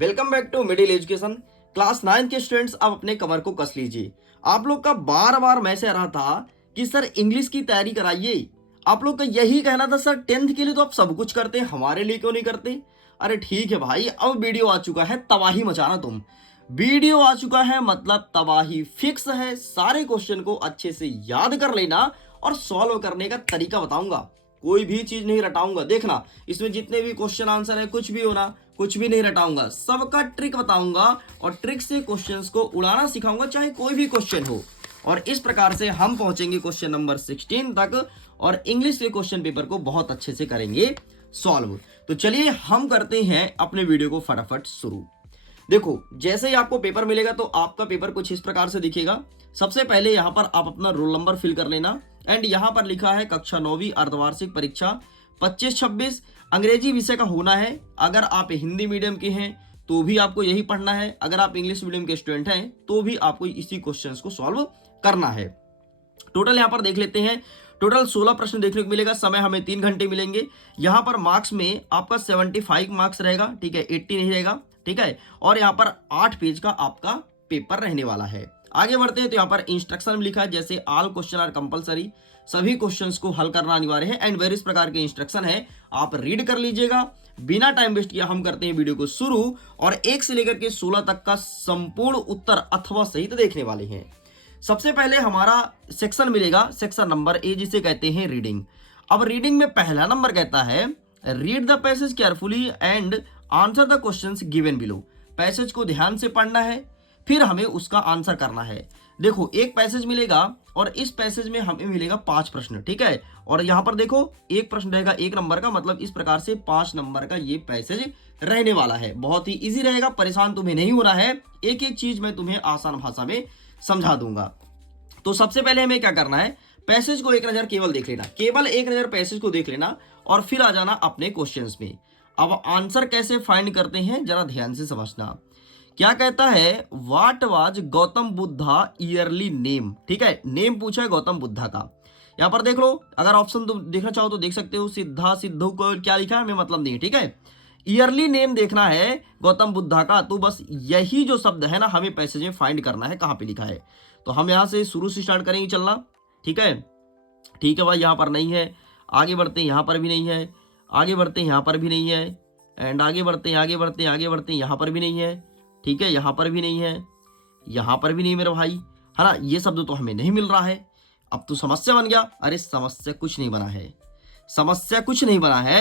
Welcome back to middle education. Class 9 के students, आप अपने कमर को कस लीजिए। आप लोग का बार बार मैसेज आ रहा था कि सर इंग्लिश की तैयारी कराइए। आप लोग का यही कहना था सर 10th के लिए तो आप सब कुछ करते हैं, हमारे लिए क्यों नहीं करते। अरे ठीक है भाई, अब वीडियो आ चुका है, तबाही मचाना तुम। वीडियो आ चुका है मतलब तबाही फिक्स है। सारे क्वेश्चन को अच्छे से याद कर लेना और सॉल्व करने का तरीका बताऊंगा। कोई भी चीज नहीं रटाऊंगा, देखना इसमें जितने भी क्वेश्चन आंसर है कुछ भी होना, कुछ भी नहीं रटाऊंगा, सबका ट्रिक बताऊंगा और ट्रिक से क्वेश्चंस को उड़ाना सिखाऊंगा, चाहे कोई भी क्वेश्चन हो। और इस प्रकार से हम पहुंचेंगे क्वेश्चन नंबर 16 तक और इंग्लिश के क्वेश्चन पेपर को बहुत अच्छे से करेंगे सॉल्व। तो चलिए हम करते हैं अपने वीडियो को फटाफट शुरू। देखो, जैसे ही आपको पेपर मिलेगा तो आपका पेपर कुछ इस प्रकार से दिखेगा। सबसे पहले यहाँ पर आप अपना रोल नंबर फिल कर लेना एंड यहाँ पर लिखा है कक्षा 9वीं अर्धवार्षिक परीक्षा 25-26 अंग्रेजी विषय का होना है। अगर आप हिंदी मीडियम के हैं तो भी आपको यही पढ़ना है, अगर आप इंग्लिश मीडियम के स्टूडेंट हैं तो भी आपको इसी क्वेश्चंस को सॉल्व करना है। टोटल यहाँ पर देख लेते हैं, टोटल 16 प्रश्न देखने को मिलेगा। समय हमें 3 घंटे मिलेंगे। यहाँ पर मार्क्स में आपका 75 मार्क्स रहेगा, ठीक है, 80 नहीं रहेगा, ठीक है। और यहाँ पर 8 पेज का आपका पेपर रहने वाला है। आगे बढ़ते हैं तो यहाँ पर इंस्ट्रक्शन में लिखा है जैसे ऑल क्वेश्चन आर कंपलसरी, सभी क्वेश्चंस को हल करना अनिवार्य है एंड वेरियस प्रकार के इंस्ट्रक्शन है, आप रीड कर लीजिएगा। बिना टाइम वेस्ट किया हम करते हैं वीडियो को शुरू और 1 से लेकर के 16 तक का संपूर्ण उत्तर अथवा सहित देखने वाले हैं। सबसे पहले हमारा सेक्शन मिलेगा, सेक्शन नंबर ए जिसे कहते हैं रीडिंग। अब रीडिंग में पहला नंबर कहता है read the passage carefully and answer the questions given below. Passage को ध्यान से पढ़ना है, फिर हमें उसका आंसर करना है। देखो, एक पैसेज मिलेगा और इस पैसेज में हमें मिलेगा 5 प्रश्न, ठीक है। और यहाँ पर देखो एक प्रश्न रहेगा 1 नंबर का, मतलब इस प्रकार से 5 नंबर का ये पैसेज रहने वाला है। बहुत ही इजी रहेगा, परेशान तुम्हें नहीं होना है। एक एक चीज मैं तुम्हें आसान भाषा में समझा दूंगा। तो सबसे पहले हमें क्या करना है, पैसेज को एक नजर केवल देख लेना, केवल एक नजर पैसेज को देख लेना और फिर आ जाना अपने क्वेश्चंस में। अब आंसर कैसे फाइंड करते हैं जरा ध्यान से समझना। क्या कहता है, what was Gautam Buddha yearly name, ठीक है, नेम पूछा है गौतम बुद्धा का। यहाँ पर देख लो, अगर ऑप्शन तुम देखना चाहो तो देख सकते हो, सिद्धा सिद्धू को क्या लिखा है हमें मतलब नहीं, ठीक है। ईयरली नेम देखना है गौतम बुद्धा का, तो बस यही जो शब्द है ना हमें पैसेज में फाइंड करना है कहाँ पे लिखा है। तो हम यहाँ से शुरू से स्टार्ट करेंगे चलना, ठीक है। ठीक है भाई, यहाँ पर नहीं है, आगे बढ़ते हैं, यहाँ पर भी नहीं है, आगे बढ़ते हैं, यहाँ पर भी नहीं है, एंड आगे बढ़ते हैं, आगे बढ़ते हैं, आगे बढ़ते हैं, यहाँ पर भी नहीं है, ठीक है, यहाँ पर भी नहीं है, यहाँ पर भी नहीं मेरे भाई, है ना। ये शब्द तो हमें नहीं मिल रहा है। अब तो समस्या बन गया। अरे समस्या कुछ नहीं बना है, समस्या कुछ नहीं बना है।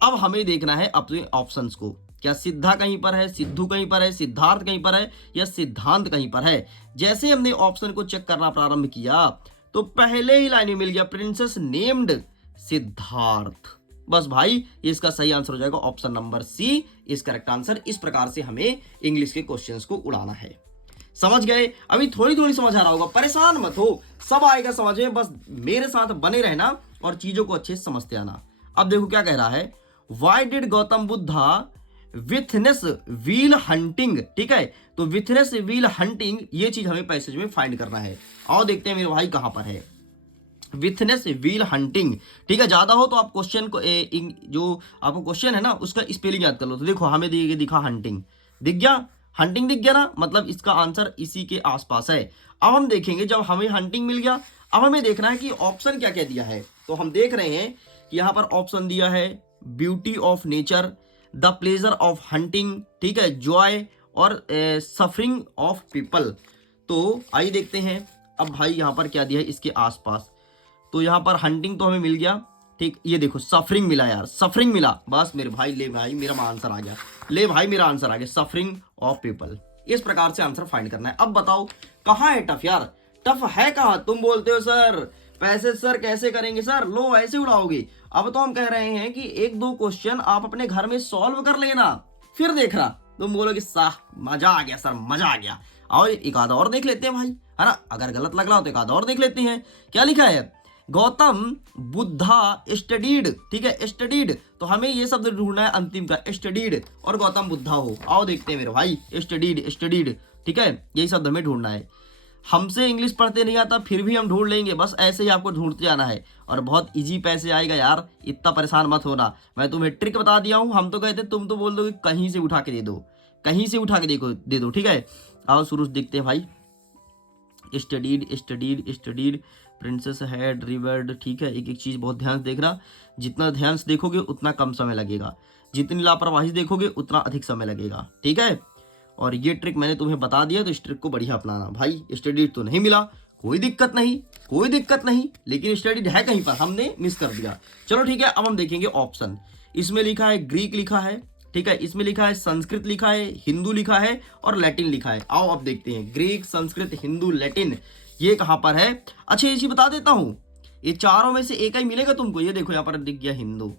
अब हमें देखना है अपने ऑप्शंस को, क्या सिद्धा कहीं पर है, सिद्धू कहीं पर है, सिद्धार्थ कहीं पर है या सिद्धांत कहीं पर है। जैसे हमने ऑप्शन को चेक करना प्रारंभ किया तो पहले ही लाइन में मिल गया प्रिंसेस नेम्ड सिद्धार्थ। बस भाई, इसका सही आंसर हो जाएगा ऑप्शन नंबर सी इस करेक्ट आंसर। इस प्रकार से हमें इंग्लिश के क्वेश्चंस को उड़ाना है। समझ गए? अभी थोड़ी थोड़ी समझ आ रहा होगा, परेशान मत हो, सब आएगा समझ में, बस मेरे साथ बने रहना और चीजों को अच्छे से समझते आना। अब देखो क्या कह रहा है, why did Gautam Buddha witness wheel hunting, ठीक है। तो विथनेस व्हील हंटिंग ये चीज हमें पैसेज में फाइंड करना है। आओ देखते हैं मेरे भाई कहां पर है विथनेस व्हील हंटिंग, ठीक है। ज्यादा हो तो आप क्वेश्चन को जो आपको क्वेश्चन है ना उसका स्पेलिंग याद कर लो। तो देखो हमें दिखा हंटिंग, दिख गया, हंटिंग दिख गया ना, मतलब इसका आंसर इसी के आसपास है। अब हम देखेंगे, जब हमें हंटिंग मिल गया अब हमें देखना है कि ऑप्शन क्या क्या दिया है। तो हम देख रहे हैं कि यहाँ पर ऑप्शन दिया है beauty of nature, the pleasure of hunting, ठीक है, जॉय और सफरिंग ऑफ पीपल। तो आइए देखते हैं अब भाई यहाँ पर क्या दिया है इसके आसपास। तो यहाँ पर हंटिंग तो हमें मिल गया, ठीक, ये देखो सफरिंग मिला यार, सफरिंग मिला, बस मेरे भाई, ले भाई मेरा आंसर आ गया, ले भाई मेरा आंसर आ गया, सफरिंग ऑफ पीपल। इस प्रकार से आंसर फाइंड करना है। अब बताओ कहाँ है टफ यार, टफ है कहाँ? तुम बोलते हो सर पैसे सर कैसे करेंगे सर, लो ऐसे उड़ाओगे। अब तो हम कह रहे हैं कि 1-2 क्वेश्चन आप अपने घर में सॉल्व कर लेना, फिर देखना। तुम बोलोगे साह मजा आ गया सर, मजा आ गया। आओ एक आधा और देख लेते हैं भाई, है ना, अगर गलत लग रहा हो तो एक आधा और देख लेते हैं। क्या लिखा है, गौतम बुद्धा स्टडीड, ठीक है, स्टडीड। तो हमें ये शब्द ढूंढना है अंतिम का, स्टडीड और गौतम बुद्धा हो। आओ देखते हैं मेरे भाई, स्टडीड स्टडीड, ठीक है, यही शब्द हमें ढूंढना है। हमसे इंग्लिश पढ़ते नहीं आता फिर भी हम ढूंढ लेंगे, बस ऐसे ही आपको ढूंढते जाना है और बहुत इजी पैसे आएगा यार, इतना परेशान मत होना। मैं तुम्हें ट्रिक बता दिया हूं, हम तो कहते तुम तो बोल दोगे कहीं से उठा के दे दो। कहीं से उठा के देखो दे दो, ठीक है। आओ शुरू से देखते हैं भाई। Studied studied studied, princess had revered, ठीक है। एक एक चीज बहुत ध्यान से देखना, जितना ध्यान से देखोगे उतना कम समय लगेगा, जितनी लापरवाही देखोगे उतना अधिक समय लगेगा, ठीक है। और ये ट्रिक मैंने तुम्हें बता दिया, तो इस ट्रिक को बढ़िया अपनाना भाई। स्टडीड तो नहीं मिला, कोई दिक्कत नहीं, कोई दिक्कत नहीं, लेकिन स्टडीड है कहीं पर, हमने मिस कर दिया। चलो ठीक है, अब हम देखेंगे ऑप्शन। इसमें लिखा है ग्रीक लिखा है, ठीक है। इसमें लिखा है संस्कृत लिखा है, हिंदू लिखा है और लैटिन लिखा है। आओ अब देखते हैं, ग्रीक, संस्कृत, हिंदू, लैटिन, ये कहां पर है। अच्छा ये चीज बता देता हूं, ये चारों में से एक ही मिलेगा तुमको। ये देखो यहाँ पर दिख गया हिंदू।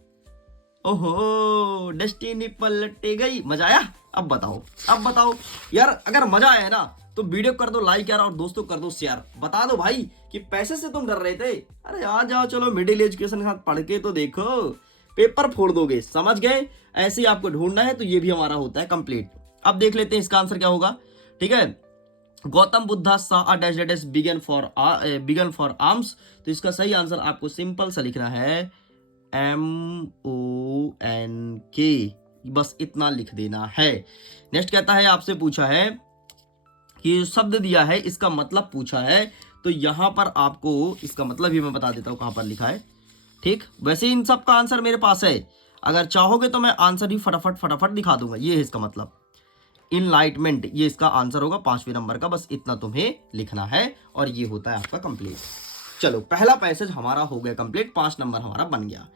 ओहो, डेस्टिनी पलट गई। मजा आया? अब बताओ, अब बताओ यार। अगर मजा आया है ना तो वीडियो कर दो लाइक यार, और दोस्तों कर दो शेयर। बता दो भाई कि पैसे से तुम डर रहे थे। अरे आ जाओ, चलो मिडिल एजुकेशन के साथ पढ़ के तो देखो, पेपर फोड़ दोगे। समझ गए? ऐसे ही आपको ढूंढना है, तो ये भी हमारा होता है कंप्लीट। अब देख लेते हैं इसका आंसर क्या होगा, ठीक है। गौतम बुद्धा सा डैश बिगन फॉर आर्म्स। तो इसका सही आंसर आपको सिंपल सा लिखना है MONK, बस इतना लिख देना है। नेक्स्ट कहता है, आपसे पूछा है कि शब्द दिया है, इसका मतलब पूछा है, तो यहां पर आपको इसका मतलब भी मैं बता देता हूं कहां पर लिखा है, ठीक। वैसे इन सब का आंसर मेरे पास है, अगर चाहोगे तो मैं आंसर ही फटाफट दिखा दूंगा। ये है इसका मतलब, इनलाइटमेंट, ये इसका आंसर होगा 5वें नंबर का। बस इतना तुम्हें लिखना है और ये होता है आपका कंप्लीट। चलो पहला पैसेज हमारा हो गया कंप्लीट, 5 नंबर हमारा बन गया।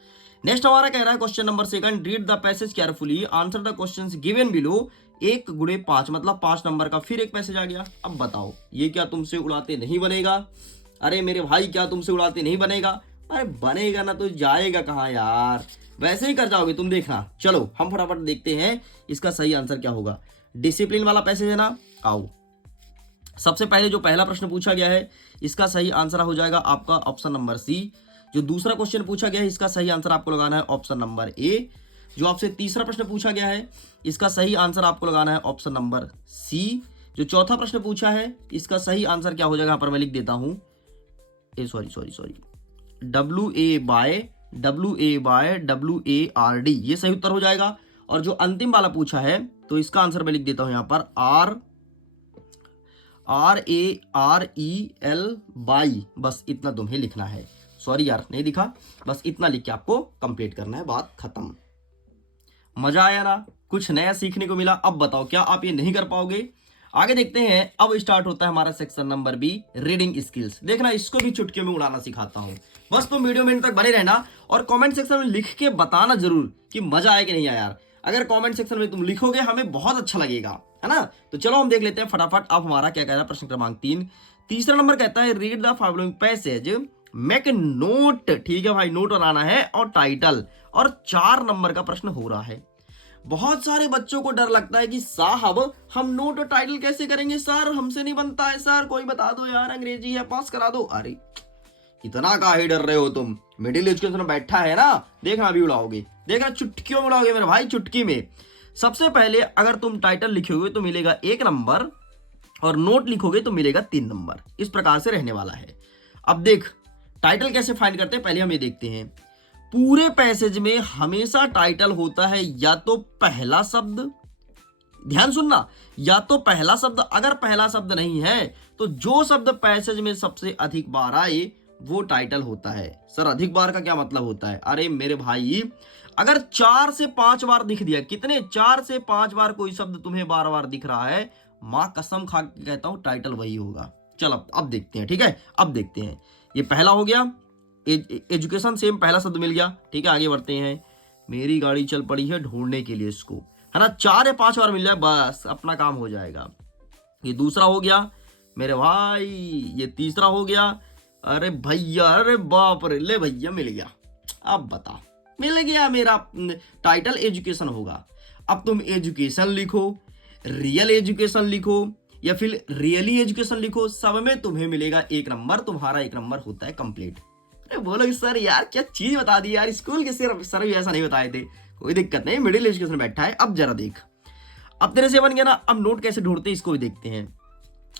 नेक्स्ट हमारा कह रहा है question number 2, read the passage carefully, answer the questions given below. 1 × 5 मतलब 5 नंबर का फिर एक पैसेज आ गया। अब बताओ ये क्या तुमसे उड़ाते नहीं बनेगा? अरे मेरे भाई क्या तुमसे उड़ाते नहीं बनेगा? अरे बनेगा ना तो जाएगा कहाँ यार, वैसे ही कर जाओगे तुम, देखना। चलो हम फटाफट देखते हैं इसका सही आंसर क्या होगा। डिसिप्लिन वाला पैसेज है ना। आओ सबसे पहले जो पहला प्रश्न पूछा गया है, इसका सही आंसर हो जाएगा आपका ऑप्शन नंबर सी। जो दूसरा क्वेश्चन पूछा गया है, इसका सही आंसर आपको लगाना है ऑप्शन नंबर ए। जो आपसे तीसरा प्रश्न पूछा गया है, इसका सही आंसर आपको लगाना है ऑप्शन नंबर सी। जो चौथा प्रश्न पूछा है, इसका सही आंसर क्या हो जाएगा, यहाँ पर मैं लिख देता हूं, सॉरी WARD, ये सही उत्तर हो जाएगा। और जो अंतिम वाला पूछा है, तो इसका आंसर मैं लिख देता हूं यहाँ पर RAREL, बस इतना तुम्हें लिखना है। सॉरी यार नहीं दिखा, बस इतना लिख के आपको कंप्लीट करना है, बात खत्म। मजा आया ना, कुछ नया सीखने को मिला। अब बताओ क्या आप ये नहीं कर पाओगे? आगे देखते हैं। अब स्टार्ट होता है हमारा section number B, reading skills. देखना इसको भी चुटकियों में उड़ाना सिखाता हूं, बस तुम वीडियो में इन तक बने रहना और कमेंट सेक्शन में लिख के बताना जरूर कि मजा आया कि नहीं आया यार। अगर कमेंट सेक्शन में तुम लिखोगे हमें बहुत अच्छा लगेगा, है ना। तो चलो हम देख लेते हैं फटाफट। अब हमारा क्या कह रहा है प्रश्न क्रमांक 3, तीसरा नंबर कहता है read the following passage, make note, ठीक है भाई, नोट बनाना है, और टाइटल। और 4 नंबर का प्रश्न हो रहा है। बहुत सारे बच्चों को डर लगता है कि साहब हम नोट और टाइटल कैसे करेंगे सर, हमसे नहीं बनता है सर, कोई बता दो यार, अंग्रेजी है पास करा दो। अरे कितना काहे डर रहे हो तुम, मिडिल एजुकेशन में बैठा है ना, देखना अभी उड़ाओगे, देखना चुटकियों में उड़ाओगे मेरे भाई, चुटकी में। सबसे पहले अगर तुम टाइटल लिखोगे तो मिलेगा 1 नंबर, और नोट लिखोगे तो मिलेगा 3 नंबर। इस प्रकार से रहने वाला है। अब देख टाइटल कैसे फाइंड करते हैं, पहले हम ये देखते हैं। पूरे पैसेज में हमेशा टाइटल होता है या तो पहला शब्द, ध्यान सुनना, या तो पहला शब्द। अगर पहला शब्द नहीं है तो जो शब्द पैसेज में सबसे अधिक बार आए वो टाइटल होता है। सर अधिक बार का क्या मतलब होता है? अरे मेरे भाई अगर 4 से 5 बार दिख दिया, कितने 4 से 5 बार कोई शब्द तुम्हें बार बार दिख रहा है, मां कसम खा के कहता हूं टाइटल वही होगा। चलो अब देखते हैं, ठीक है। अब देखते हैं, ये पहला हो गया, एजुकेशन सेम पहला शब्द मिल गया, ठीक है। आगे बढ़ते हैं। मेरी गाड़ी चल पड़ी है ढूंढने के लिए इसको, है ना। 4 या 5 बार मिल जाए बस अपना काम हो जाएगा। ये दूसरा हो गया मेरे भाई, ये तीसरा हो गया। अरे भैया, अरे बाप रे, ले भैया मिल गया। अब बता, मिल गया, मेरा टाइटल एजुकेशन होगा। अब तुम एजुकेशन लिखो, रियल एजुकेशन लिखो, या फिर रियली एजुकेशन लिखो, सब में तुम्हें मिलेगा 1 नंबर। तुम्हारा 1 नंबर होता है कंप्लीट। अरे बोलो सर यार क्या चीज बता दी यार, स्कूल के सर भी ऐसा नहीं बताए थे। कोई दिक्कत नहीं, मिडिल एजुकेशन में बैठा है। अब जरा देख, अब तेरे से बन गया ना। अब नोट कैसे ढूंढते हैं इसको भी देखते हैं।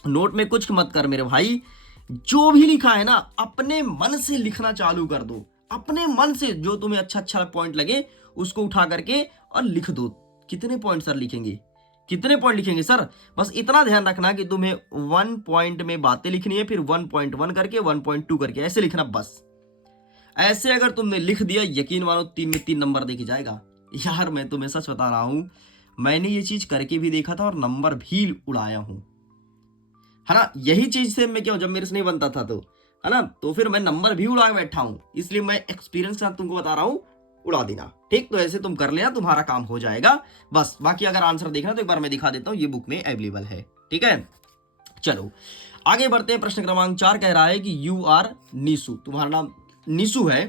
नोट में कुछ मत कर मेरे भाई, जो भी लिखा है ना अपने मन से लिखना चालू कर दो। अपने मन से जो तुम्हें अच्छा पॉइंट लगे उसको उठा करके और लिख दो। कितने पॉइंट सर लिखेंगे? कितने पॉइंट लिखेंगे सर? बस इतना ध्यान रखना कि तुम्हें 1 पॉइंट में बातें लिखनी है, फिर 1.1 करके 1.2 करके ऐसे लिखना बस। ऐसे अगर तुमने लिख दिया, यकीन मानो 3 में 3 नंबर देके जाएगा। यार मैं तुम्हें सच बता रहा हूं, मैंने ये चीज करके भी देखा था और नंबर भी उड़ाया हूं, है ना। यही चीज से मैं क्यों, जब मेरे से नहीं बनता था तो, है ना, तो फिर मैं नंबर भी उड़ा के बैठा हूं। इसलिए मैं एक्सपीरियंस के साथ तुमको बता रहा हूं, उड़ा देना, ठीक। तो ऐसे तुम कर लेना, तुम्हारा काम हो जाएगा बस। बाकी अगर आंसर देखना तो एक बार मैं दिखा देता हूं, ये बुक में अवेलेबल है, ठीक है। चलो आगे बढ़ते हैं। प्रश्न क्रमांक 4 कह रहा है कि यू आर निशु, तुम्हारा नाम निशु है,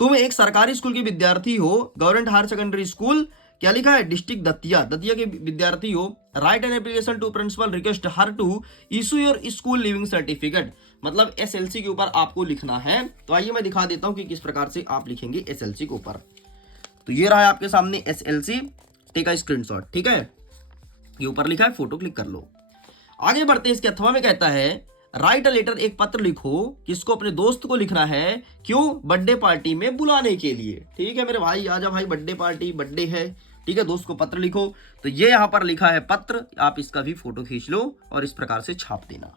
तुम एक सरकारी स्कूल के विद्यार्थी हो, गवर्नमेंट हायर सेकेंडरी स्कूल, क्या लिखा है, डिस्ट्रिक्ट दतिया, दतिया के विद्यार्थी हो। Write an application to principal, request her to issue your school leaving certificate, मतलब एसएलसी के ऊपर आपको लिखना है। तो आइए मैं दिखा देता हूं कि किस प्रकार से आप लिखेंगे एसएलसी के ऊपर। तो ये रहा है आपके सामने एसएलसी, टेक अ स्क्रीनशॉट, ठीक है। ये ऊपर लिखा है, फोटो क्लिक कर लो। आगे बढ़ते हैं, इसके अथवा में कहता है राइट अ लेटर, एक पत्र लिखो, किसको, अपने दोस्त को लिखना है, क्यों, बर्थडे पार्टी में बुलाने के लिए। ठीक है मेरे भाई, आजा भाई, बर्थडे पार्टी, बर्थडे है, ठीक है, दोस्त को पत्र लिखो। तो ये यहां पर लिखा है पत्र, आप इसका भी फोटो खींच लो और इस प्रकार से छाप देना।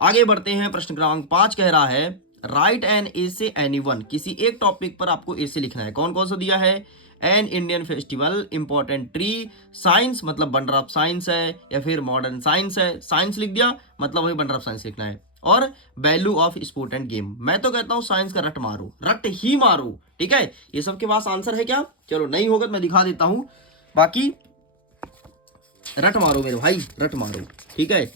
आगे बढ़ते हैं, प्रश्न क्रमांक 5 कह रहा है राइट एन एसे एनीवन, किसी एक टॉपिक पर आपको एसे लिखना है। कौन कौन सा दिया है, an Indian festival, important tree, science मतलब वंडर ऑफ साइंस है, या फिर मॉडर्न साइंस है, साइंस लिख दिया मतलब वही वंडर ऑफ साइंस लिखना है, और value of sport end game. मैं तो कहता हूं साइंस का रट मारो, रट ही मारो, ठीक है। ये सबके पास आंसर है क्या? चलो नहीं होगा तो मैं दिखा देता हूं, बाकी रट मारो मेरे भाई, रट मारो, ठीक है।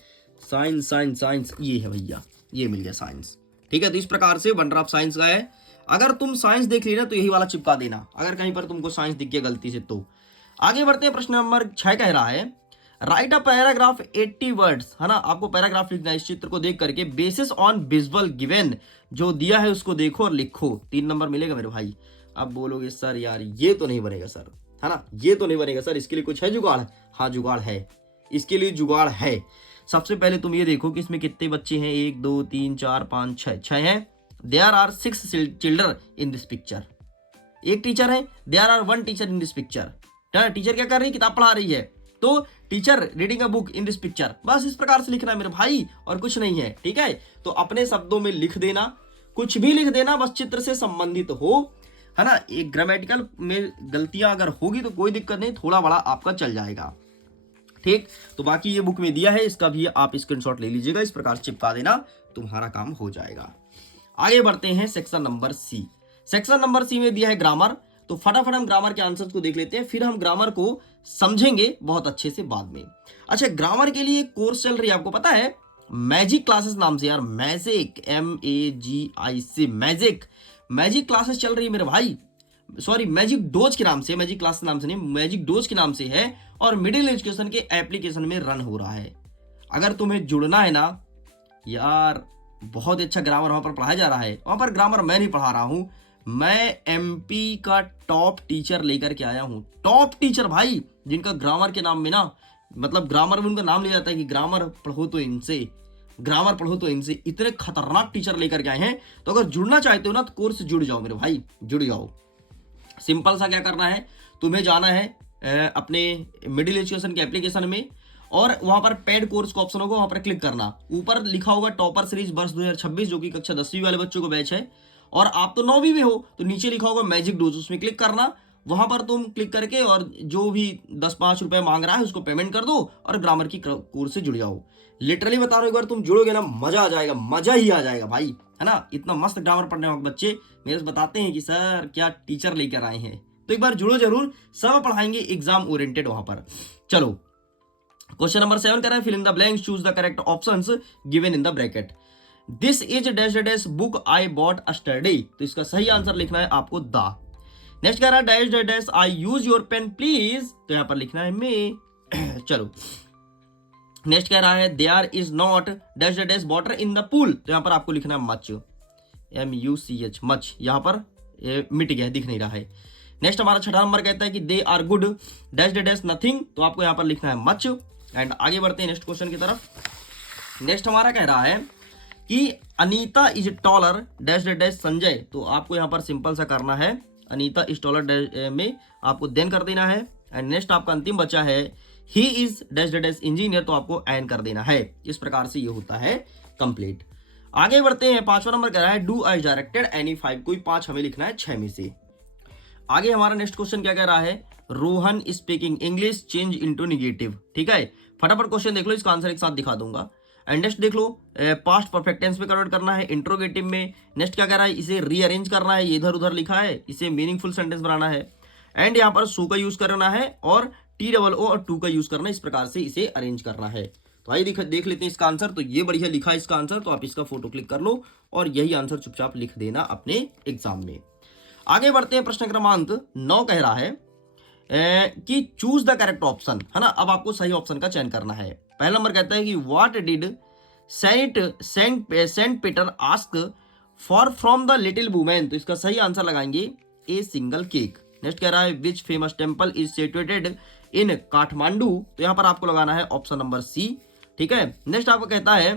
साइंस साइंस साइंस, ये है भैया, ये मिल गया साइंस, ठीक है। तो इस प्रकार से वंडर ऑफ साइंस का है। अगर तुम साइंस देख ली ना तो यही वाला चिपका देना, अगर कहीं पर तुमको साइंस दिख गया गलती से तो। आगे बढ़ते हैं, प्रश्न नंबर 6 कह रहा है राइट अ पैराग्राफ 80 वर्ड्स, है ना, आपको पैराग्राफ लिखना है इस चित्र को देख करके, बेसिस ऑन विजुअल गिवन, जो दिया है उसको देखो और लिखो। 3 नंबर मिलेगा मेरे भाई। अब बोलोगे सर यार ये तो नहीं बनेगा सर, है ना, ये तो नहीं बनेगा सर, इसके लिए कुछ है जुगाड़? हाँ जुगाड़ है, इसके लिए जुगाड़ है। सबसे पहले तुम ये देखो कि इसमें कितने बच्चे हैं, 1 2 3 4 5 6 हैं। There are 6 children in this picture, एक टीचर है, there are 1 teacher in this picture. Teacher क्या कर रही है, किताब पढ़ा रही है, तो teacher reading a book in this picture. बस इस प्रकार से लिखना है मेरे भाई, और कुछ नहीं है, ठीक है। तो अपने शब्दों में लिख देना, कुछ भी लिख देना, बस चित्र से संबंधित हो, है ना। एक ग्रामेटिकल में गलतियां अगर होगी तो कोई दिक्कत नहीं, थोड़ा बड़ा आपका चल जाएगा, ठीक। तो बाकी ये बुक में दिया है, इसका भी आप स्क्रीनशॉट ले लीजिएगा, इस प्रकार चिपका देना, तुम्हारा काम हो जाएगा। आगे बढ़ते हैं, section number C. Section number C में दिया है ग्रामर, तो फटाफट हम ग्रामर के आंसर्स को देख लेते हैं, फिर हम ग्रामर को समझेंगे बहुत अच्छे से बाद में। अच्छा, ग्रामर के लिए कोर्स चल रही है, आपको पता है, मैजिक क्लासेस नाम से, यार मैजिक, MAGIC, मैजिक क्लासेस चल रही है मेरे भाई, सॉरी मैजिक डोज के नाम से, मैजिक क्लास नाम से नहीं, मैजिक डोज के नाम से है, और मिडिल एजुकेशन के एप्लीकेशन में रन हो रहा है। अगर तुम्हें जुड़ना है ना यार, बहुत अच्छा ग्रामर वहां पर पढ़ाया जा रहा है। वहां पर ग्रामर मैं नहीं पढ़ा रहा हूं, मैं MP का टॉप टीचर लेकर के आया हूं, टॉप टीचर भाई, जिनका ग्रामर के नाम में ना, मतलब ग्रामर में उनका नाम लिया जाता है कि ग्रामर पढ़ो तो इनसे, ग्रामर पढ़ो तो इनसे, इतने खतरनाक टीचर लेकर के आए हैं। तो अगर जुड़ना चाहते हो ना तो कोर्स जुड़ जाओ मेरे भाई, जुड़ जाओ। सिंपल सा क्या करना है, तुम्हें जाना है अपने मिडिल एजुकेशन के एप्लीकेशन में, और वहां पर पेड कोर्स का ऑप्शन होगा, वहां पर क्लिक करना, ऊपर लिखा होगा टॉपर सीरीज वर्ष 2026, जो कि कक्षा 10वीं वाले बच्चों को बैच है, और आप तो 9वीं में हो, तो नीचे लिखा होगा मैजिक डोज, उसमें क्लिक करना। वहां पर तुम क्लिक करके और जो भी 10-5 रुपए मांग रहा है उसको पेमेंट कर दो, और ग्रामर की कोर्स से जुड़ जाओ। लिटरली बता रहा हूं, एक बार तुम जुड़ोगे ना, मजा आ जाएगा, मजा ही आ जाएगा भाई, है ना। इतना मस्त ग्रामर पढ़ने वाले बच्चे मेरे से बताते हैं कि सर क्या टीचर लेकर आए हैं। तो एक बार जुड़ो जरूर, सब पढ़ाएंगे एग्जाम ओरिएंटेड वहां पर। चलो क्वेश्चन नंबर 7 कर रहा है, fill in the blanks, choose the correct options given in the bracket. This is dash dash book I bought yesterday, तो इसका सही आंसर लिखना है आपको द। नेक्स्ट कह रहा है dash dash dash I use your pen please, तो यहां पर लिखना है मे। चलो नेक्स्ट कह रहा है there is not dash dash water in the pool, तो यहां पर आपको लिखना है मच, MUCH, मच, यहां पर मिट गया, दिख नहीं रहा है। नेक्स्ट हमारा 6 नंबर कहता है कि they are good dash dash nothing, तो आपको यहां पर लिखना है मच। एंड आगे बढ़ते हैं नेक्स्ट क्वेश्चन की तरफ। नेक्स्ट हमारा कह रहा है कि Anita is taller dash dash Sanjay, तो आपको यहां पर सिंपल सा करना है, अनीता इज टॉलर में आपको देन कर देना है। एंड नेक्स्ट आपका अंतिम बचा है he is dash dash engineer, तो आपको एन कर देना है। इस प्रकार से ये होता है कंप्लीट। आगे बढ़ते हैं, 5वां नंबर कह रहा है डू आई डायरेक्टेड एनी 5, कोई 5 हमें लिखना है 6 में से। आगे हमारा नेक्स्ट क्वेश्चन क्या कह रहा है, Rohan speaking English change into negative. ठीक है, फटाफट क्वेश्चन देख लो, इसका आंसर एक साथ दिखा दूंगा। एंड नेक्स्ट देख लो, पास्ट परफेक्ट टेंस में कन्वर्ट करना है इंट्रोगेटिव में। नेक्स्ट क्या कह रहा है, इसे रीअरेंज करना है, ये इधर उधर लिखा है, इसे मीनिंगफुल सेंटेंस बनाना है। एंड यहाँ पर सो का यूज करना है और TOO और टू का यूज करना है, इस प्रकार से इसे अरेंज करना है। तो आइए देख लेते हैं इसका आंसर। तो ये बढ़िया लिखा है इसका आंसर, तो आप इसका फोटो क्लिक कर लो और यही आंसर चुपचाप लिख देना अपने एग्जाम में। आगे बढ़ते हैं, प्रश्न क्रमांक 9 कह रहा है कि चूज द करेक्ट ऑप्शन, है ना। अब आपको सही ऑप्शन का चयन करना है। पहला नंबर कहता है कि what did Saint Peter ask for from the little women, तो इसका सही आंसर लगाएंगे ए सिंगल केक। नेक्स्ट कह रहा है which famous temple is situated in Kathmandu, तो यहां पर आपको लगाना है ऑप्शन नंबर सी। ठीक है, नेक्स्ट आपको कहता है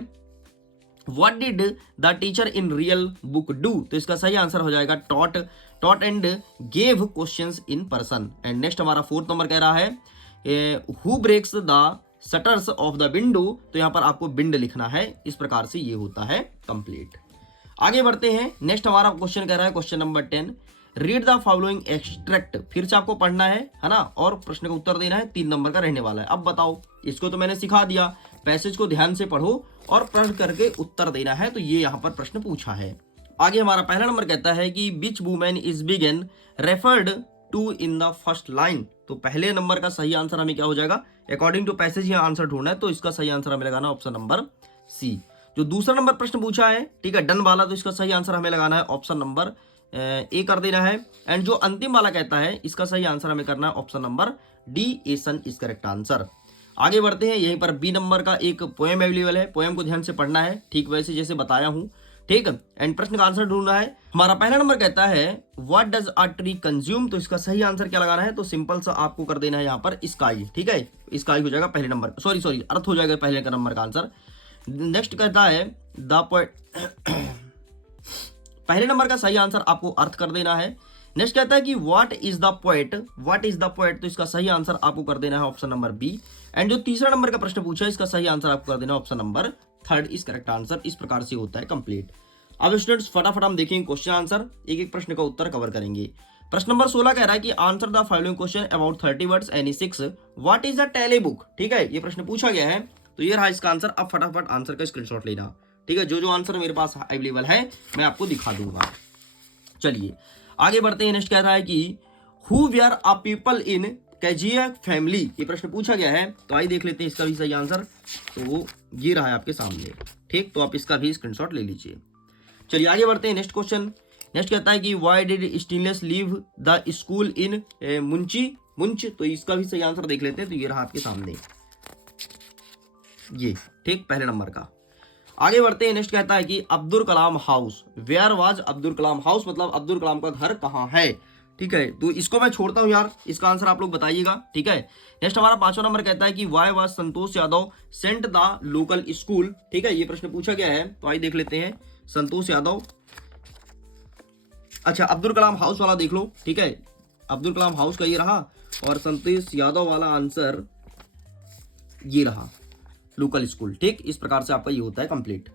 what did the teacher in real book do, तो इसका सही आंसर हो जाएगा taught and gave questions in person. And next हमारा 4th नंबर कह रहा है who breaks the shutters of the window, तो यहां पर आपको विंड लिखना है। इस प्रकार से ये होता है कंप्लीट। आगे बढ़ते हैं, नेक्स्ट हमारा क्वेश्चन कह रहा है question number 10, read the following extract, फिर से आपको पढ़ना है ना, और प्रश्न का उत्तर देना है। 3 नंबर का रहने वाला है। अब बताओ, इसको तो मैंने सिखा दिया, पैसेज को ध्यान से पढ़ो और पढ़ करके उत्तर देना है। तो ये यहाँ पर प्रश्न पूछा है। आगे हमारा पहला नंबर कहता है कि which women is begun referred to in the first line, तो पहले नंबर का सही आंसर हमें क्या हो जाएगा, अकॉर्डिंग टू पैसेज यहाँ आंसर ढूंढना है, तो इसका सही आंसर हमें लगाना ऑप्शन नंबर सी। जो दूसरा नंबर प्रश्न पूछा है, ठीक है, डन वाला, तो इसका सही आंसर हमें लगाना है ऑप्शन नंबर ए कर देना है। एंड जो अंतिम वाला कहता है, इसका सही आंसर हमें करना है option number D, essence is correct answer. आगे बढ़ते हैं, यहीं पर बी नंबर का एक पोएम अवेलेबल है, पोएम को ध्यान से पढ़ना है, ठीक वैसे जैसे बताया हूं। ठीक है, एंड प्रश्न का आंसर ढूंढना है। हमारा पहला नंबर कहता है what does a tree consume, तो इसका सही आंसर क्या लगाना है, तो सिंपल सा आपको कर देना है यहाँ पर स्काई। ठीक है, स्काई हो जाएगा पहले नंबर, सॉरी अर्थ हो जाएगा पहले का नंबर का आंसर। नेक्स्ट कहता है द पोएट, पहले नंबर का सही आंसर आपको अर्थ कर देना है। नेक्स्ट कहता है कि व्हाट इज द पोएट, तो इसका सही आंसर आपको कर देना है ऑप्शन नंबर बी। एंड जो तीसरा नंबर का प्रश्न पूछा है, इसका सही आंसर आपको कर देना है option number 3 is correct answer. इस प्रकार से होता है कंप्लीट। अब स्टूडेंट्स फटाफट हम देखेंगे क्वेश्चन आंसर, एक एक प्रश्न का उत्तर कवर करेंगे। प्रश्न नंबर 16 कह रहा है कि answer the following question about 30 words any 6, what is the telly book. ठीक है, ये प्रश्न पूछा गया है, तो ये रहा इसका आंसर। अब फटाफट आंसर का स्क्रीनशॉट लेना। ठीक है, जो आंसर मेरे पास अवेलेबल है मैं आपको दिखा दूंगा। चलिए आगे बढ़ते हैं। नेक्स्ट कह रहा है कि who were a people in कैजिया फैमिली, ये प्रश्न पूछा गया है, तो आइए देख लेते हैं इसका भी सही आंसर। तो ये रहा है आपके सामने। ठीक, तो आप इसका भी स्क्रीनशॉट ले लीजिए। चलिए आगे बढ़ते हैं, नेक्स्ट क्वेश्चन। नेक्स्ट कहता है कि व्हाई डिड स्टीनलेस leave the school in Munich, तो इसका भी सही आंसर देख लेते हैं। तो ये रहा आपके सामने ये, ठीक, पहले नंबर का। आगे बढ़ते हैं, नेक्स्ट कहता है कि Abdul Kalam house, where was Abdul Kalam house, मतलब अब्दुल कलाम का घर कहाँ है। ठीक है, तो इसको मैं छोड़ता हूं यार, इसका आंसर आप लोग बताइएगा। ठीक है, नेक्स्ट हमारा 5वां नंबर कहता है कि why was Santosh Yadav sent the local school. ठीक है, ये प्रश्न पूछा गया है, तो आइए देख लेते हैं। संतोष यादव, अच्छा अब्दुल कलाम हाउस वाला देख लो। ठीक है, अब्दुल कलाम हाउस का ये रहा, और संतोष यादव वाला आंसर ये रहा, लोकल स्कूल। ठीक, इस प्रकार से आपका ये होता है कंप्लीट।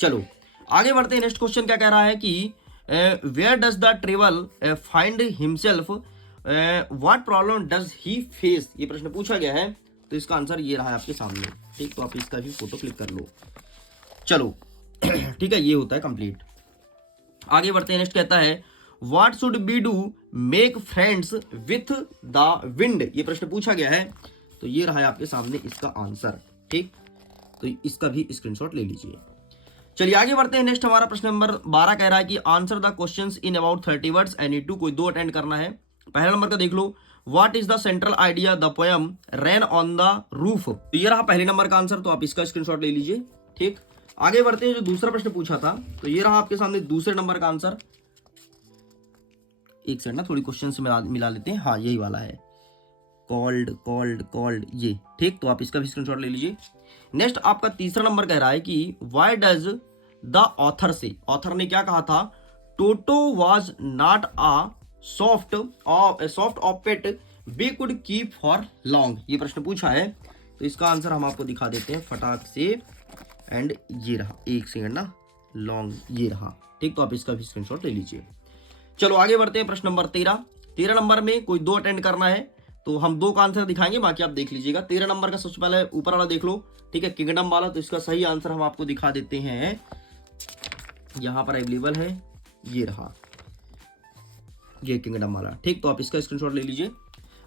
चलो आगे बढ़ते हैं। नेक्स्ट क्वेश्चन क्या कह रहा है कि where does the travel find himself, what problem does he face, ये प्रश्न पूछा गया है, तो इसका आंसर ये रहा है आपके सामने। ठीक, तो आप इसका भी फोटो क्लिक कर लो। चलो ठीक है, ये होता है कंप्लीट। आगे बढ़ते हैं। नेक्स्ट कहता है what should be do make friends with the wind, ये प्रश्न पूछा गया है, तो ये रहा है आपके सामने इसका आंसर। ठीक, तो इसका भी स्क्रीनशॉट ले लीजिए। चलिए आगे बढ़ते हैं। नेक्स्ट हमारा प्रश्न नंबर 12 कह रहा है कि answer the questions in about 30 words any two, कोई 2 अटेंड करना है। पहला नंबर का देख लो, what is the central idea the poem rain on the roof, तो ये रहा पहले नंबर का आंसर, तो आप इसका स्क्रीनशॉट ले लीजिए। ठीक, आगे बढ़ते हैं। जो दूसरा प्रश्न पूछा था, तो ये रहा आपके सामने दूसरे नंबर का आंसर। एक सेकंड ना, थोड़ी क्वेश्चन से मिला लेते हैं। हाँ, यही वाला है, कॉल्ड ये। ठीक, तो आप इसका भी स्क्रीनशॉट ले लीजिए। नेक्स्ट आपका तीसरा नंबर कह रहा है कि why does the author say, author ने क्या कहा था, Toto was not a sort of pet they could keep for long, ये प्रश्न पूछा है। तो इसका आंसर हम आपको दिखा देते हैं फटाक से। एंड ये रहा, एक सेकंड ना, लॉन्ग ये रहा। ठीक, तो आप इसका भी स्क्रीनशॉट ले लीजिए। चलो आगे बढ़ते हैं, प्रश्न नंबर 13। 13 नंबर में कोई दो अटेंड करना है, तो हम दो का आंसर दिखाएंगे, बाकी आप देख लीजिएगा। 13 नंबर का सबसे पहले ऊपर वाला देख लो, ठीक है, किंगडम वाला। तो इसका सही आंसर हम आपको दिखा देते हैं, यहां पर अवेलेबल है, ये रहा, ये किंगडम वाला। ठीक, तो आप इसका स्क्रीनशॉट ले लीजिए।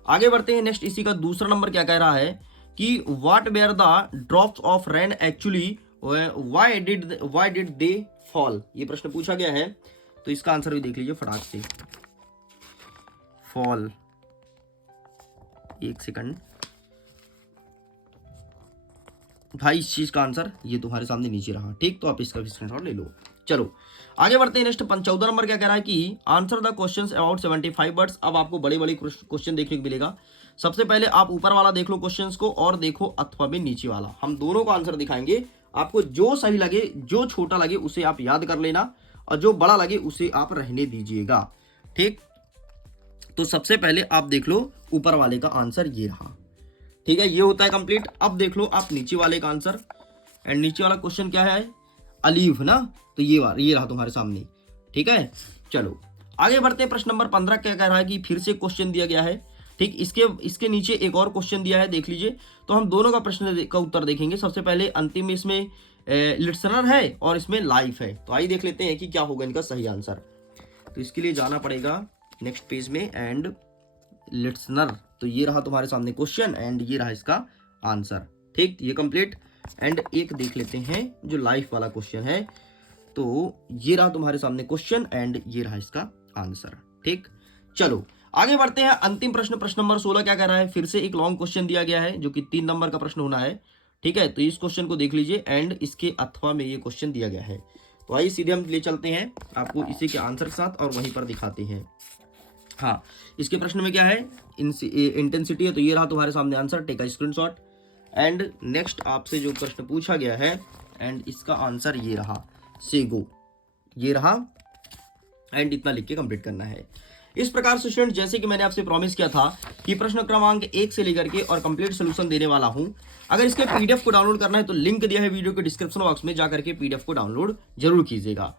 आगे बढ़ते हैं नेक्स्ट, इसी का दूसरा नंबर क्या कह रहा है कि what were the drops of rain actually why did they fall, ये प्रश्न पूछा गया है। तो इसका आंसर भी देख लीजिए फटाक से। फॉल, एक सेकंड भाई, इस चीज का आंसर ये तुम्हारे सामने नीचे रहा। ठीक, तो आप इसका भी स्क्रीनशॉट ले लो। चलो आगे बढ़ते हैं नेक्स्ट, 14 नंबर क्या कह रहा है कि answer the questions about 75 words. अब आपको बड़े बड़े क्वेश्चन देखने को मिलेगा। सबसे पहले आप ऊपर वाला देख लो क्वेश्चंस को, और देखो अथवा में नीचे वाला। हम दोनों का आंसर दिखाएंगे, आपको जो सही लगे, जो छोटा लगे उसे आप याद कर लेना, और जो बड़ा लगे उसे आप रहने दीजिएगा। ठीक, तो सबसे पहले आप देख लो ऊपर वाले का आंसर ये रहा। ठीक है, ये होता है कंप्लीट। अब देख लो आप नीचे वाले का आंसर, एंड नीचे वाला क्वेश्चन क्या है, अलीफ ना, तो ये रहा तुम्हारे सामने। ठीक है, चलो आगे बढ़ते हैं। प्रश्न नंबर 15 क्या कह रहा है कि फिर से क्वेश्चन दिया गया है। ठीक, इसके नीचे एक और क्वेश्चन दिया है, देख लीजिए। तो हम दोनों का प्रश्न का उत्तर देखेंगे। सबसे पहले अंतिम में इसमें लिसनर है और इसमें लाइफ है। तो आइए देख लेते हैं कि क्या होगा इनका सही आंसर। तो इसके लिए जाना पड़ेगा नेक्स्ट पेज में, एंड लिसनर, तो ये रहा तुम्हारे सामने क्वेश्चन, एंड ये रहा इसका आंसर। ठीक, ये कंप्लीट। एंड एक देख लेते हैं जो लाइफ वाला क्वेश्चन है। तो ये रहा तुम्हारे सामने क्वेश्चन, एंड ये रहा इसका आंसर। ठीक, चलो आगे बढ़ते हैं। अंतिम प्रश्न, प्रश्न नंबर 16 क्या कह रहा है, फिर से एक लॉन्ग क्वेश्चन दिया गया है जो कि 3 नंबर का प्रश्न होना है। ठीक है, तो इस क्वेश्चन को देख लीजिए, एंड इसके अथवा में ये क्वेश्चन दिया गया है। तो आइए सीधे हम ले चलते हैं आपको इसी के आंसर के साथ, और वहीं पर दिखाते हैं। हाँ, इसके प्रश्न में क्या है, इंटेंसिटी है। तो ये रहा तुम्हारे सामने answer, take a screenshot. And next आपसे जो प्रश्न पूछा गया है, एंड इसका आंसर ये रहा, सेगो, ये रहा, एंड इतना लिख के कंप्लीट करना है। इस प्रकार से स्टूडेंट, जैसे कि मैंने आपसे प्रॉमिस किया था कि प्रश्न क्रमांक 1 से लेकर के और कंप्लीट सोल्यूशन देने वाला हूं। अगर इसके पीडीएफ को डाउनलोड करना है तो लिंक दिया है वीडियो के डिस्क्रिप्शन बॉक्स में, जाकर के पीडीएफ को डाउनलोड जरूर कीजिएगा।